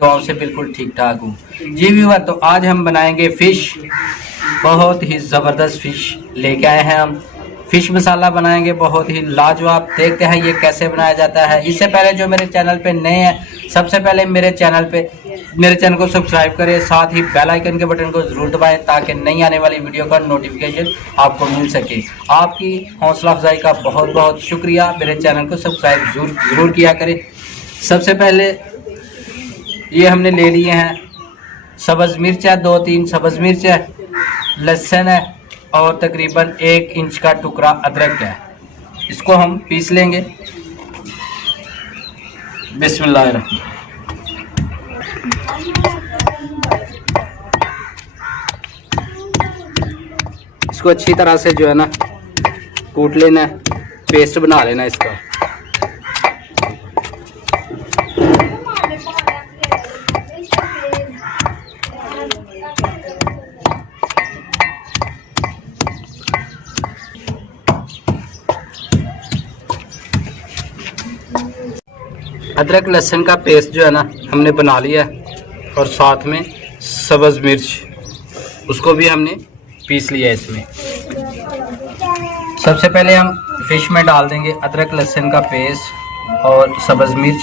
गाँव से बिल्कुल ठीक ठाक हूँ। जी व्यूअर, तो आज हम बनाएंगे फ़िश। बहुत ही ज़बरदस्त फ़िश लेके आए हैं हम। फ़िश मसाला बनाएंगे, बहुत ही लाजवाब। देखते हैं ये कैसे बनाया जाता है। इससे पहले जो मेरे चैनल पे नए हैं, सबसे पहले मेरे चैनल को सब्सक्राइब करें, साथ ही बेल आइकन के बटन को ज़रूर दबाएं ताकि नई आने वाली वीडियो का नोटिफिकेशन आपको मिल सके। आपकी हौसला अफजाई का बहुत बहुत शुक्रिया। मेरे चैनल को सब्सक्राइब ज़रूर किया करें। सबसे पहले ये हमने ले लिए हैं सब्ज़ मिर्च है, 2-3 सब्ज़ मिर्च है, लहसुन है और तकरीबन 1 इंच का टुकड़ा अदरक है। इसको हम पीस लेंगे। बिस्मिल्लाहिर्रहमानिर्रहीम। इसको अच्छी तरह से जो है ना कूट लेना है, पेस्ट बना लेना है इसका। अदरक लहसुन का पेस्ट जो है ना हमने बना लिया है और साथ में सब्ज़ मिर्च उसको भी हमने पीस लिया है। इसमें सबसे पहले हम फ़िश में डाल देंगे अदरक लहसुन का पेस्ट और सब्ज़ मिर्च।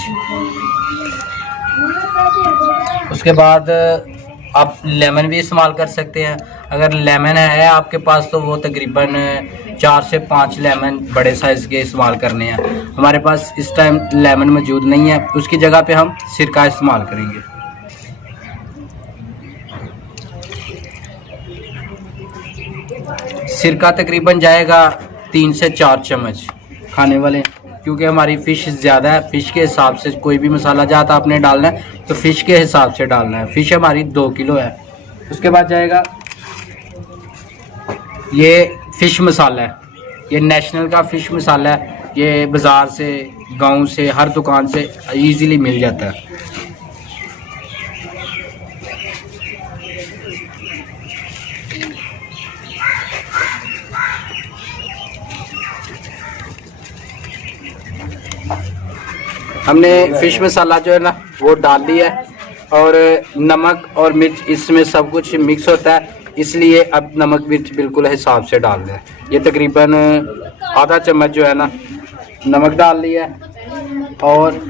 उसके बाद आप लेमन भी इस्तेमाल कर सकते हैं। अगर लेमन है आपके पास तो वो तकरीबन 4 से 5 लेमन बड़े साइज़ के इस्तेमाल करने हैं। हमारे पास इस टाइम लेमन मौजूद नहीं है, उसकी जगह पे हम सिरका इस्तेमाल करेंगे। सिरका तकरीबन जाएगा 3 से 4 चम्मच खाने वाले, क्योंकि हमारी फ़िश ज़्यादा है। फ़िश के हिसाब से कोई भी मसाला जात आपने डालना है तो फ़िश के हिसाब से डालना है। फ़िश हमारी 2 किलो है। उसके बाद जाएगा ये फ़िश मसाला है, ये नेशनल का फ़िश मसाला है। ये बाज़ार से, गांव से, हर दुकान से इजीली मिल जाता है। हमने फ़िश मसाला जो है ना वो डाल दिया है और नमक और मिर्च इसमें सब कुछ मिक्स होता है, इसलिए अब नमक मिर्च बिल्कुल हिसाब से डाल दें। ये तकरीबन आधा चम्मच जो है ना नमक डाल लिया है और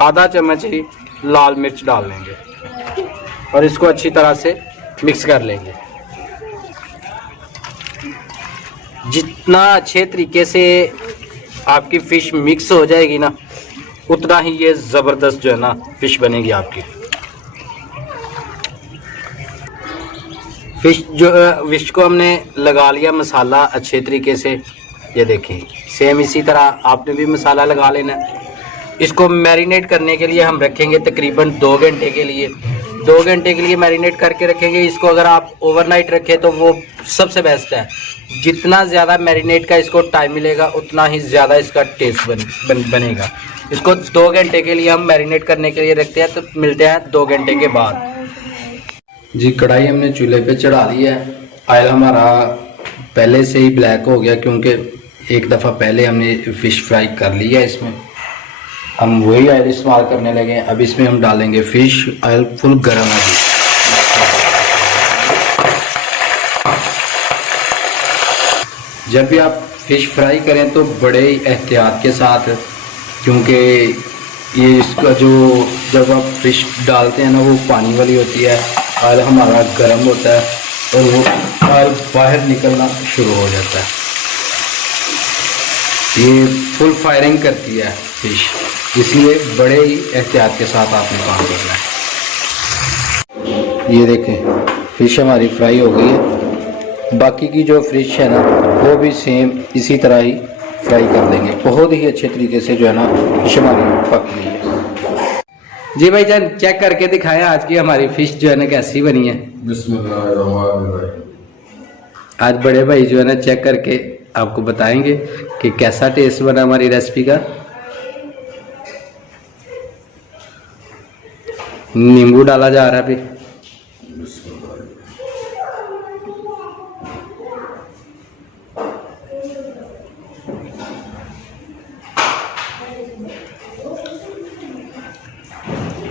आधा चम्मच ही लाल मिर्च डाल लेंगे और इसको अच्छी तरह से मिक्स कर लेंगे। जितना अच्छे तरीके से आपकी फ़िश मिक्स हो जाएगी ना, उतना ही ये ज़बरदस्त जो है ना फ़िश बनेगी आपकी। फ़िश को हमने लगा लिया मसाला अच्छे तरीके से। ये देखिए, सेम इसी तरह आपने भी मसाला लगा लेना है। इसको मैरिनेट करने के लिए हम रखेंगे तकरीबन 2 घंटे के लिए। 2 घंटे के लिए मैरिनेट करके रखेंगे। इसको अगर आप ओवरनाइट रखें तो वो सबसे बेस्ट है। जितना ज़्यादा मैरिनेट का इसको टाइम मिलेगा उतना ही ज़्यादा इसका टेस्ट बनेगा। इसको 2 घंटे के लिए हम मैरिनेट करने के लिए रखते हैं, तो मिलते हैं 2 घंटे के बाद। जी, कढ़ाई हमने चूल्हे पे चढ़ा ली है। ऑयल हमारा पहले से ही ब्लैक हो गया, क्योंकि एक दफ़ा पहले हमने फ़िश फ्राई कर लिया है। इसमें हम वही ऑयल इस्तेमाल करने लगे हैं। अब इसमें हम डालेंगे फ़िश। ऑयल फुल गर्म है। जब भी आप फ़िश फ्राई करें तो बड़े एहतियात के साथ, क्योंकि ये इसका जो जब आप फ़िश डालते हैं ना वो पानी वाली होती है। ऑयल हमारा गर्म होता है और वो ऑयल बाहर निकलना शुरू हो जाता है। ये फुल फायरिंग करती है फ़िश, इसलिए बड़े ही एहतियात के साथ आपने काम करना है। ये देखें, फ़िश हमारी फ्राई हो गई है। बाकी की जो फ़िश है ना वो भी सेम इसी तरह ही फ्राई कर देंगे। बहुत ही अच्छे तरीके से जो है ना फ़िश हमारी पक गई है। जी भाई जान, चेक करके दिखाएं आज की हमारी फ़िश जो है ना कैसी बनी है। बिस्मिल्लाहिर्रहमानिर्रहीम। आज बड़े भाई जो है ना चेक करके आपको बताएंगे कि कैसा टेस्ट बना हमारी रेसिपी का। नींबू डाला जा रहा है अभी।